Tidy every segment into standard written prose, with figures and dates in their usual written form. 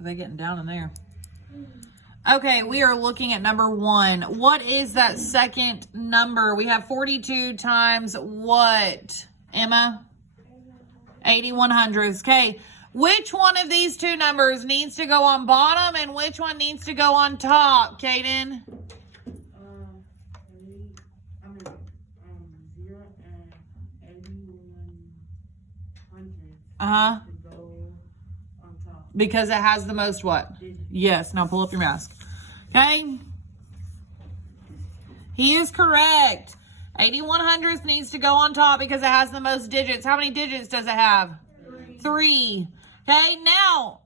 Are they getting down in there? Okay, we are looking at number 1. What is that second number? We have 42 times what, Emma? 8100ths. Okay, which one of these two numbers needs to go on bottom and which one needs to go on top, Kaden? 0 and 8100. Uh-huh. To go on top. Because it has the most what? Yes. Now pull up your mask. Okay. He is correct. 8100ths needs to go on top because it has the most digits. How many digits does it have? 3. Okay. Now,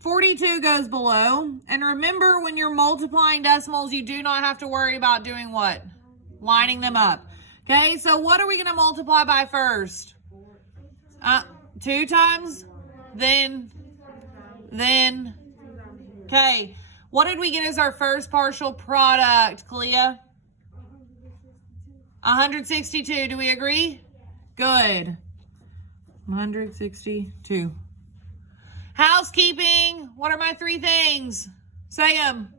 42 goes below. And remember, when you're multiplying decimals, you do not have to worry about doing what? Lining them up. Okay, so what are we going to multiply by first? 2 times? Then, okay. What did we get as our first partial product, Kalia? 162. Do we agree? Good. 162. Housekeeping. What are my 3 things? Say them.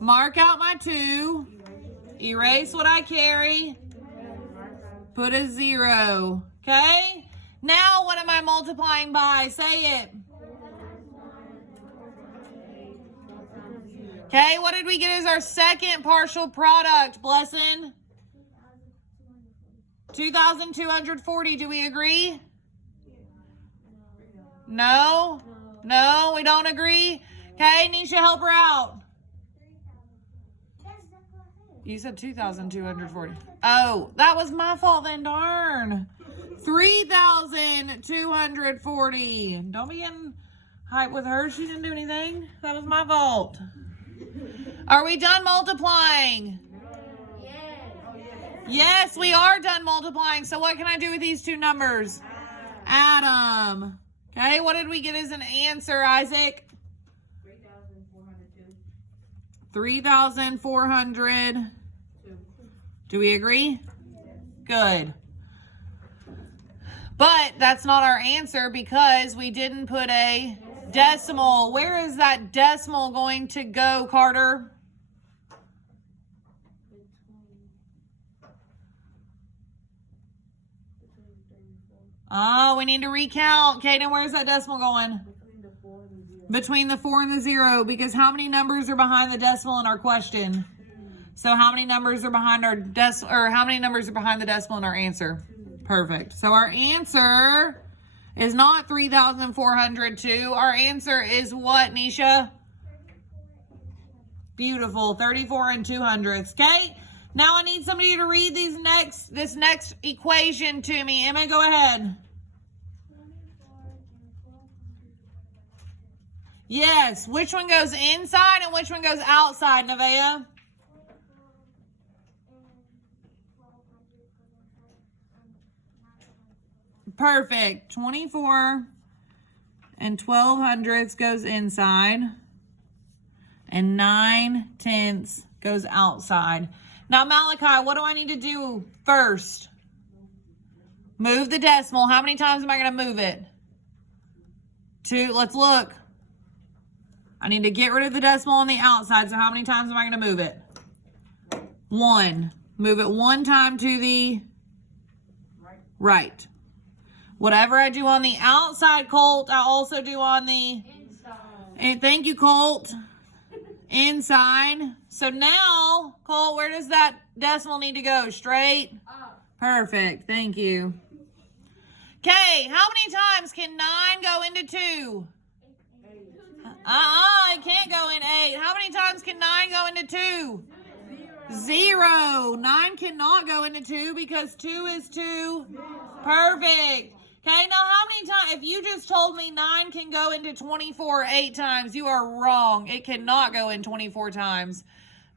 Mark out my 2. Erase what I carry. Put a 0. Okay? Now what am I multiplying by? Say it. Okay, what did we get as our second partial product, Blessing? 2,240. Do we agree? No? No, we don't agree? Okay, Nisha, help her out. You said 2,240. Oh, that was my fault then, darn. 3,240. Don't be getting hype with her. She didn't do anything. That was my fault. Are we done multiplying? Yes, we are done multiplying. So what can I do with these 2 numbers? Add them. Okay, what did we get as an answer, Isaac? 3,400. Do we agree? Good. But that's not our answer because we didn't put a decimal. Where is that decimal going to go, Carter? Oh, we need to recount. Kaden, where's that decimal going? Between the 4 and the 0. Because how many numbers are behind the decimal in our question? So how many numbers are behind our how many numbers are behind the decimal in our answer? Perfect. So our answer is not 3,402. Our answer is what, Nisha? Beautiful. 34 200ths. Okay. Now I need somebody to read this next equation to me. Emma, go ahead. Yes. Which one goes inside and which one goes outside, Nevaeh? Perfect. 24 1200ths goes inside and 9/10 goes outside. Now, Malachi, what do I need to do first? Move the decimal. How many times am I going to move it? 2. Let's look. I need to get rid of the decimal on the outside. So how many times am I going to move it? 1. Move it 1 time to the right. Whatever I do on the outside, Colt, I also do on the inside. And thank you, Colt. Inside. So now, Colt, where does that decimal need to go? Straight? Up. Perfect. Thank you. Okay, how many times can 9 go into 2? It can't go in 8. How many times can 9 go into 2? 0. 9 cannot go into 2 because 2 is 2. Perfect. Okay, now how many times, if you just told me 9 can go into 24 8 times, you are wrong. It cannot go in 24 times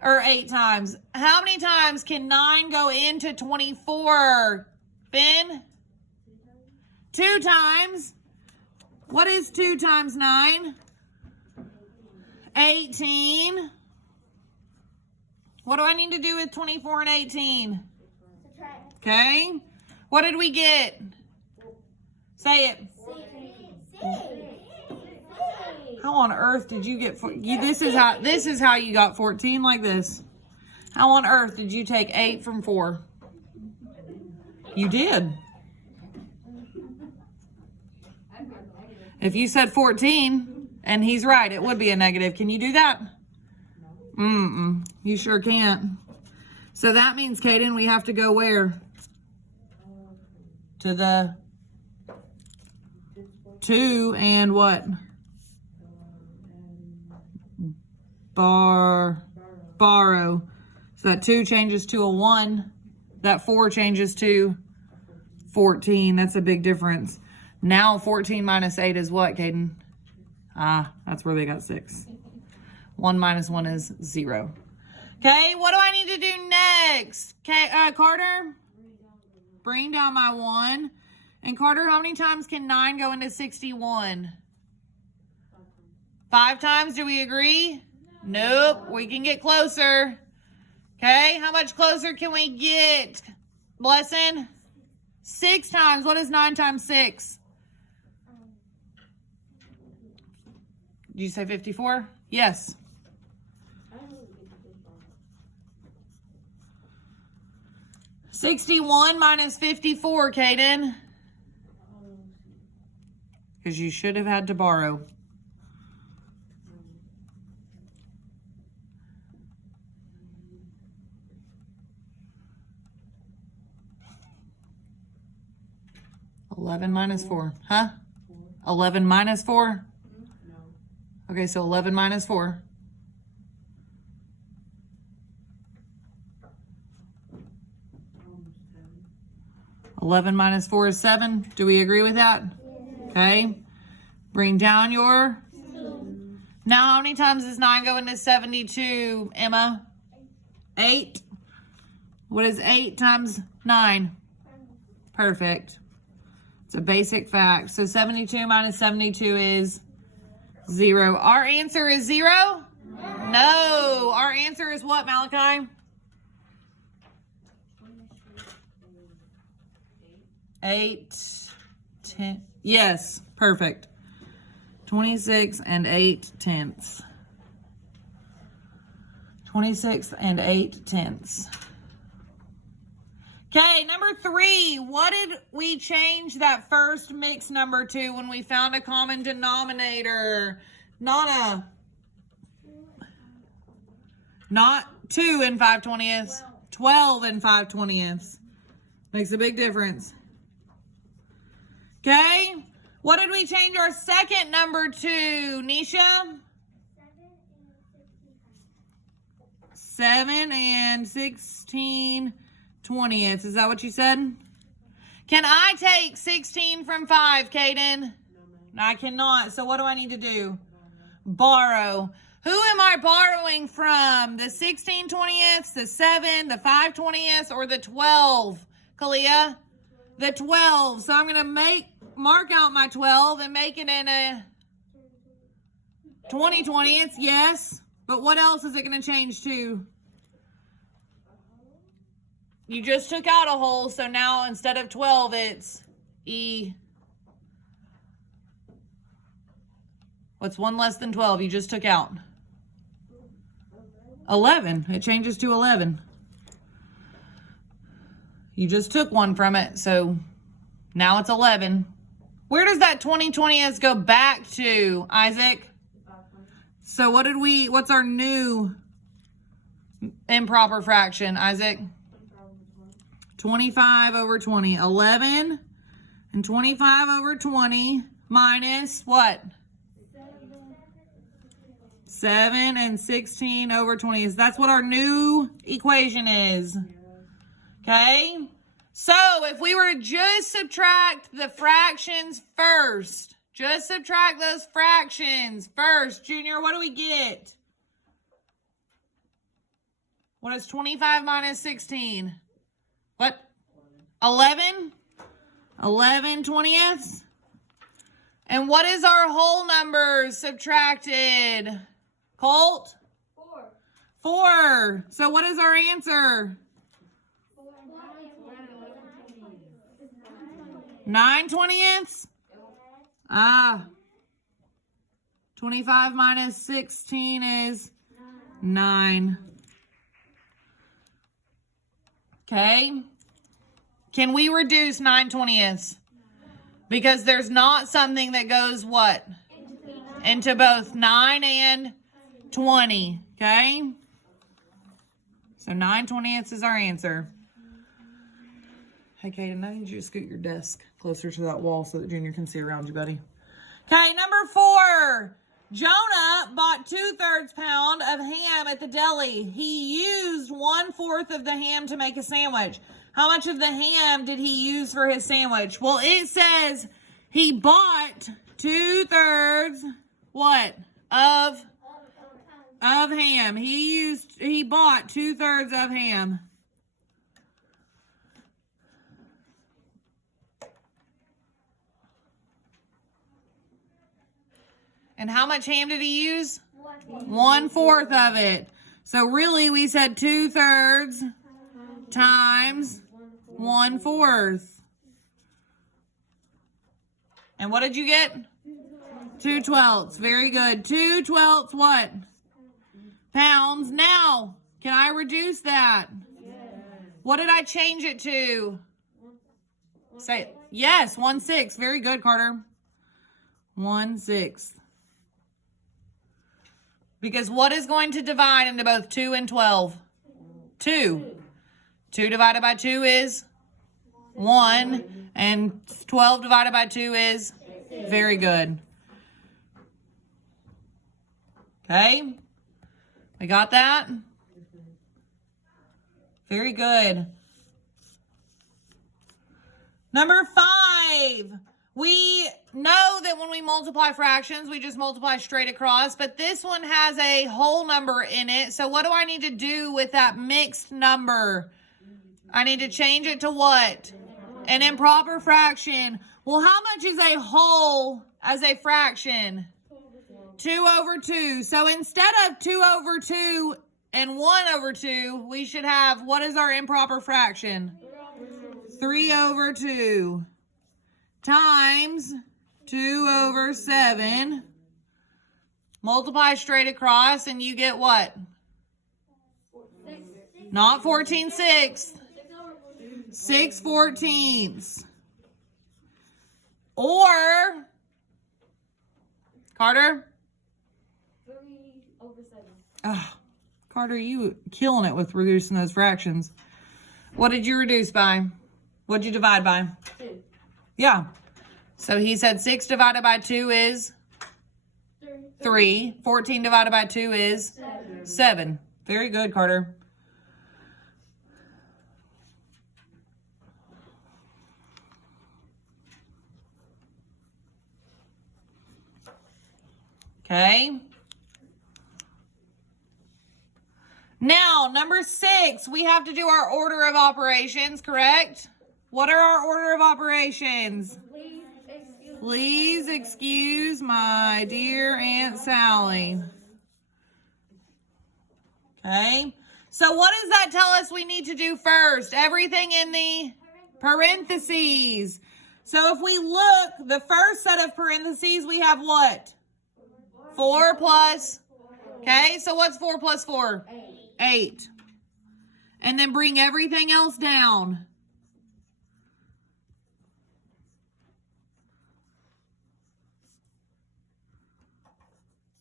or 8 times. How many times can 9 go into 24? Ben? 2 times. What is 2 times 9? 18. What do I need to do with 24 and 18? Okay. What did we get? Say it. How on earth did you get this is how you got 14 like this. How on earth did you take 8 from 4? You did. If you said 14 and he's right, it would be a negative. Can you do that? You sure can't. So that means, Caden, we have to go where? To the 2 and what? Borrow. So that 2 changes to a 1. That 4 changes to 14. That's a big difference. Now 14 minus 8 is what, Caden? That's where they got 6. 1 minus 1 is 0. Okay, what do I need to do next? Okay, Carter? Bring down my 1. And Carter, how many times can 9 go into 61? 5 times, do we agree? Nope, we can get closer. Okay, how much closer can we get? Blessing? 6 times. What is 9 times 6? Did you say 54? Yes. 61 minus 54, Caden. Because you should have had to borrow. $11 minus 4. Huh? 11 minus 4? Okay, so 11 minus 4. $11 minus 4 is 7. Do we agree with that? Okay. Bring down your... Now, how many times does 9 go into 72, Emma? 8. What is 8 times 9? Perfect. It's a basic fact. So 72 minus 72 is 0. Our answer is 0? No. Our answer is what, Malachi? 8, 10. Yes, perfect. 26 and 8/10. 26 and 8/10. Okay, number 3. What did we change that first mixed number to when we found a common denominator? Not 2 and 5/20. 12 and 5/20. Makes a big difference. Okay, what did we change our second number to, Nisha? 7 and 16/20. Is that what you said? Can I take 16 from 5, Caden? No, I cannot. So what do I need to do? Borrow. Who am I borrowing from? The 16/20, the 7, the 5/20, or the 12? Kalia? The 12. So I'm going to mark out my 12 and make it in a 20/20. Yes. But what else is it going to change to? You just took out a hole, so now instead of 12, it's E. What's 1 less than 12 you just took out? 11. It changes to 11. You just took 1 from it, so now it's 11. Where does that 20/20 go back to, Isaac? So what's our new improper fraction, Isaac? 25 over 20. 11 and 25 over 20 minus what? 7 and 16 over 20. That's what our new equation is. Okay? So if we were to just subtract the fractions first, just subtract those fractions first, Junior, what do we get? What is 25 minus 16? What? 11? 11/20. And what is our whole number subtracted? Colt? 4. So what is our answer? 9/20ths? 25 minus 16 is 9. Okay. Can we reduce 9/20ths? Because there's not something that goes what? Into both 9 and 20. Okay. So 9/20ths is our answer. Hey, Kaden, I need you to scoot your desk closer to that wall so that Junior can see around you, buddy. Okay, number 4. Jonah bought 2/3 pound of ham at the deli. He used 1/4 of the ham to make a sandwich. How much of the ham did he use for his sandwich? Well, it says he bought 2/3 what? Of ham. He bought 2/3 of ham. And how much ham did he use? 1/4 of it. So really we said 2/3 times 1/4. And what did you get? 2/12. Very good. 2/12 what? Pounds. Now, can I reduce that? What did I change it to? Say, yes, 1/6. Very good, Carter. 1/6. Because what is going to divide into both 2 and 12? 2. 2 divided by 2 is 1. And 12 divided by 2 is? Very good. Okay. We got that? Very good. Number 5. We know that when we multiply fractions, we just multiply straight across, but this one has a whole number in it. So what do I need to do with that mixed number? I need to change it to what? An improper fraction. Well, how much is a whole as a fraction? 2/2. So instead of 2/2 and 1/2, we should have, what is our improper fraction? 3/2. Times 2/7. Multiply straight across and you get what? Not 14/6. 6/14. Or, Carter? 3/7. Carter, you killing it with reducing those fractions. What did you reduce by? What did you divide by? 2. Yeah. So he said 6 divided by 2 is 3. 14 divided by 2 is 7. Very good, Carter. Okay. Now, number 6, we have to do our order of operations, correct? What are our order of operations? Please excuse my dear Aunt Sally. Okay. So what does that tell us we need to do first? Everything in the parentheses. So if we look, the first set of parentheses, we have what? 4 plus. Okay. So what's 4 plus 4? 8. And then bring everything else down.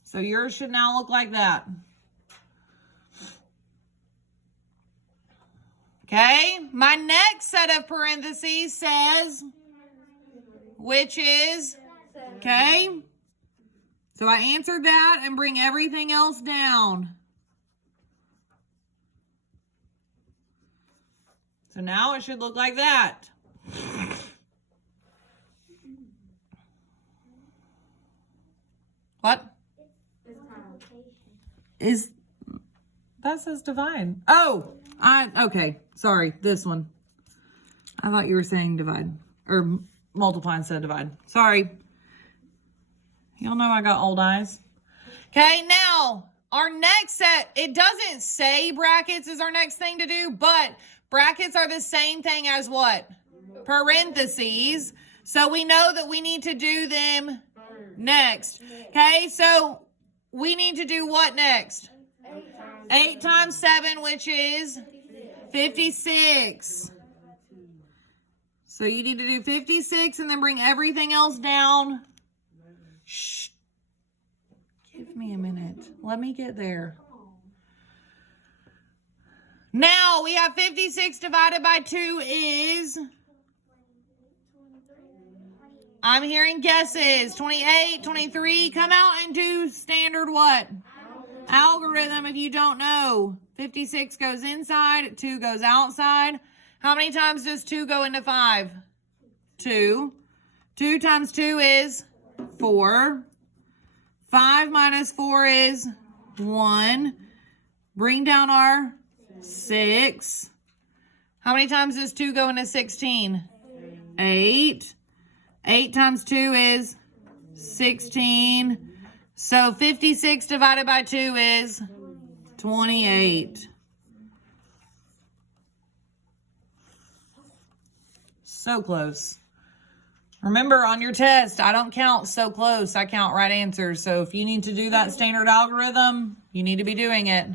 So yours should now look like that. Okay, my next set of parentheses says, which is, okay. So I answered that and bring everything else down. So now it should look like that. What? That says divide. Oh, okay. Sorry, this one. I thought you were saying divide or multiply instead of divide. Sorry. Y'all know I got old eyes. Okay, now our next set, it doesn't say brackets is our next thing to do, but brackets are the same thing as what? Parentheses. So we know that we need to do them next. Okay, so we need to do what next? 8 times 7, which is 56. So you need to do 56 and then bring everything else down. Shh. Give me a minute. Let me get there. Now we have 56 divided by 2 is... I'm hearing guesses. 28, 23. Come out and do standard what? Algorithm if you don't know. 56 goes inside. 2 goes outside. How many times does 2 go into 5? 2. 2 times 2 is 4. 5 minus 4 is 1. Bring down our 6. How many times does 2 go into 16? 8. 8 times 2 is 16. So 56 divided by 2 is 28. So close. Remember, on your test, I don't count so close. I count right answers. So if you need to do that standard algorithm, you need to be doing it.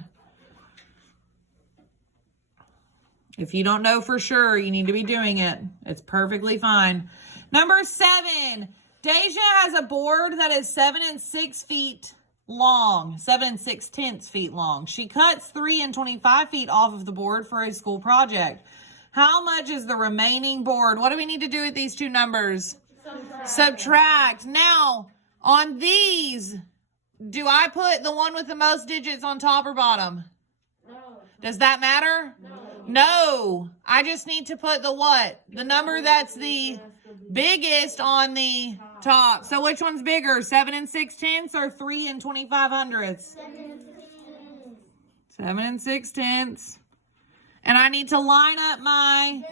If you don't know for sure, you need to be doing it. It's perfectly fine. Number 7. Deja has a board that is 7 6 feet long. 7 6/10 feet long. She cuts 3 25 feet off of the board for a school project. How much is the remaining board? What do we need to do with these two numbers? Subtract. Now, on these, do I put the one with the most digits on top or bottom? No. Does that matter? No. I just need to put the what? The number that's the biggest on the top. So which one's bigger? 7 6/10 or 3 25/100? 7 6/10. And I need to line up my...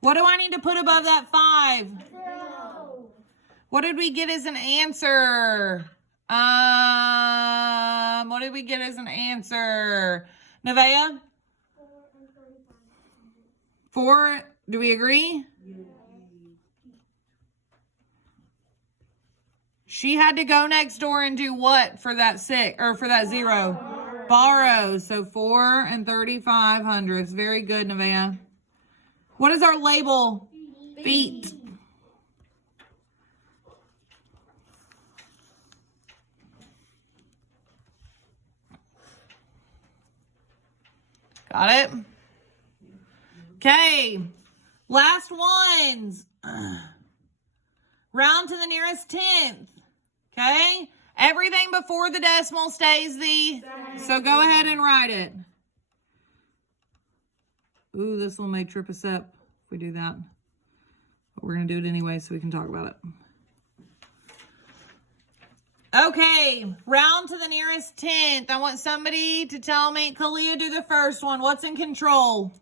What do I need to put above that 5? 0. What did we get as an answer? What did we get as an answer? Nevaeh? 4. Do we agree? She had to go next door and do what for that 6 or for that 0? Borrow. So 4 35/100. Very good, Nevaeh. What is our label? Feet. Got it? Okay. Last ones. Round to the nearest 10th. Okay? Everything before the decimal stays the... So go ahead and write it. Ooh, this one may trip us up if we do that. But we're going to do it anyway so we can talk about it. Okay, round to the nearest 10th. I want somebody to tell me. Kalia, do the first one. What's in control?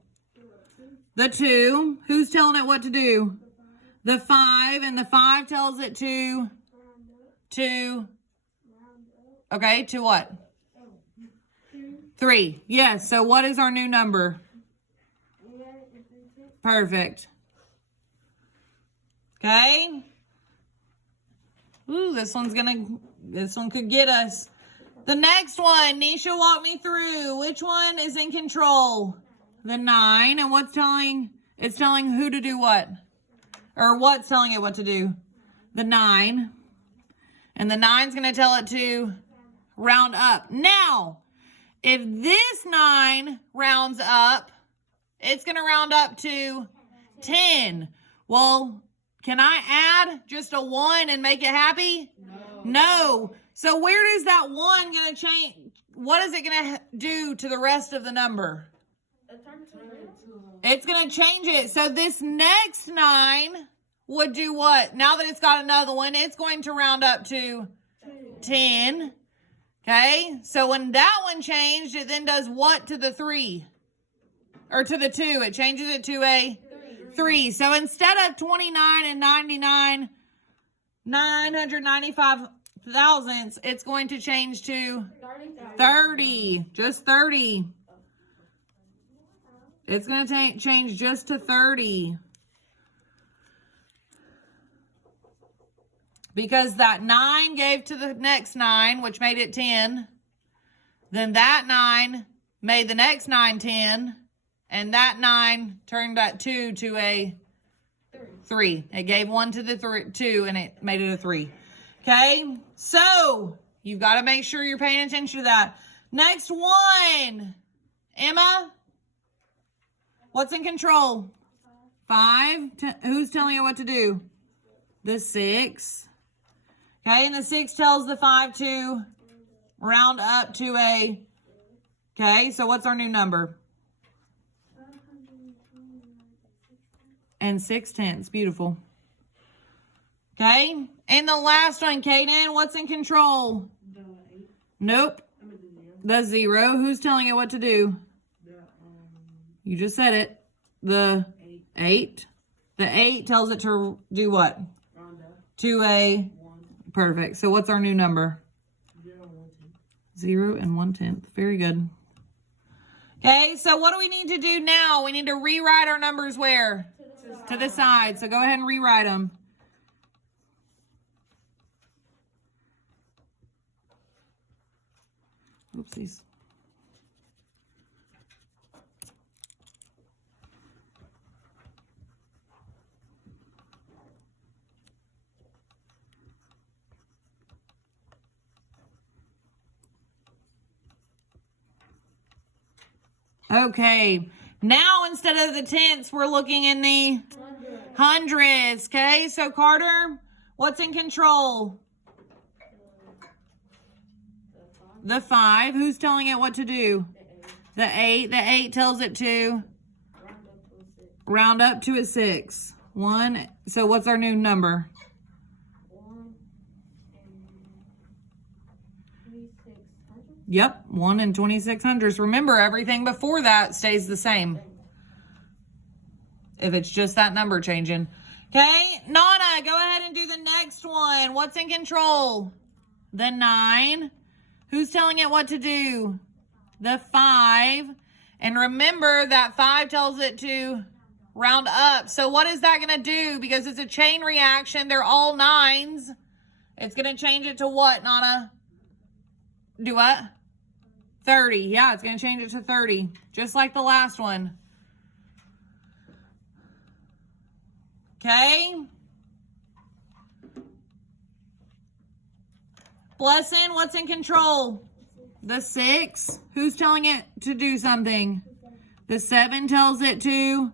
The 2. Who's telling it what to do? The 5. And the 5 tells it to... Okay, to what? 3. Yes, so what is our new number? Perfect. Okay. Ooh, this one could get us. The next one, Nisha, walk me through. Which one is in control? The 9. And what's telling? It's telling who to do what? Or what's telling it what to do? The 9. And the 9's going to tell it to round up. Now, if this 9 rounds up, it's going to round up to 10. Well, can I add just a 1 and make it happy? No. So where is that 1 going to change? What is it going to do to the rest of the number? It's going to change it. So this next 9 would do what? Now that it's got another one, it's going to round up to 10. Okay? So when that one changed, it then does what to the 3? Or to the 2? It changes it to a 3. So instead of 29 and 99, 995 thousandths, it's going to change to 30. Just 30. It's going to change just to 30. Because that 9 gave to the next 9, which made it 10. Then that 9 made the next 9 10. And that 9 turned that 2 to a 3. It gave 1 to the 2 and it made it a 3. Okay? So, you've got to make sure you're paying attention to that. Next one. Emma? What's in control? 5. Who's telling you what to do? The 6. Okay, and the 6 tells the 5 to round up to a... Okay, so what's our new number? And 6/10. Beautiful. Okay, and the last one, Kaden, what's in control? The 8. Nope. The 0. The 0. Who's telling it what to do? You just said it. The 8. The 8 tells it to do what? Round up. To a... 1. Perfect. So what's our new number? 0 and 1/10. 0 and 1/10. Very good. Okay, so what do we need to do now? We need to rewrite our numbers where? To the side. So go ahead and rewrite them. Oopsies. Okay, now instead of the tenths, we're looking in the hundreds. Okay, so Carter, what's in control? The 5. Who's telling it what to do? The 8. The 8 tells it to round up to a 6. 1. So what's our new number? 1 and 2600. Yep, 1 and 2600. Remember, everything before that stays the same. If it's just that number changing. Okay, Nana, go ahead and do the next one. What's in control? The 9. Who's telling it what to do? The 5. And remember that 5 tells it to round up. So what is that going to do? Because it's a chain reaction. They're all 9s. It's going to change it to what, Nana? Do what? 30. Yeah, it's going to change it to 30. Just like the last one. Okay. Blessing, what's in control? The 6. Who's telling it to do something? The 7 tells it to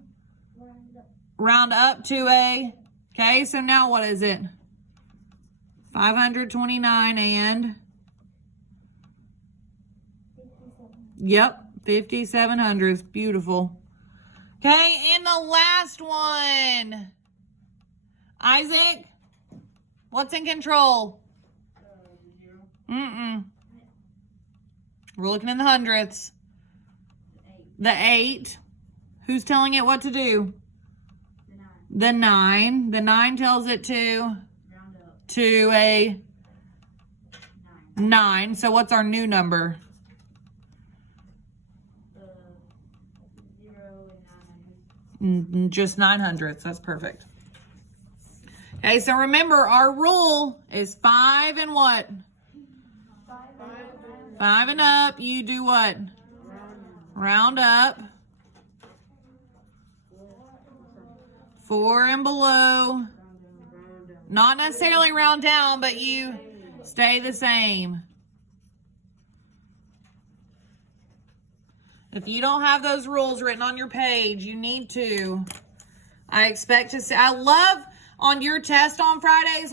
round up to a... Okay, so now what is it? 529 and... Yep, 5700. Beautiful. Okay, and the last one. Isaac, what's in control? 0. We're looking in the hundredths. The 8. Who's telling it what to do? The 9. The 9. The 9 tells it to Round up. to a 9. 9. So what's our new number? The 0 and 900. Just 900ths. That's perfect. Okay, so remember our rule is 5 and what? 5 and up. You do what? Round up. 4 and below. Not necessarily round down, but you stay the same. If you don't have those rules written on your page, you need to. I expect to see. I love on your test on Fridays when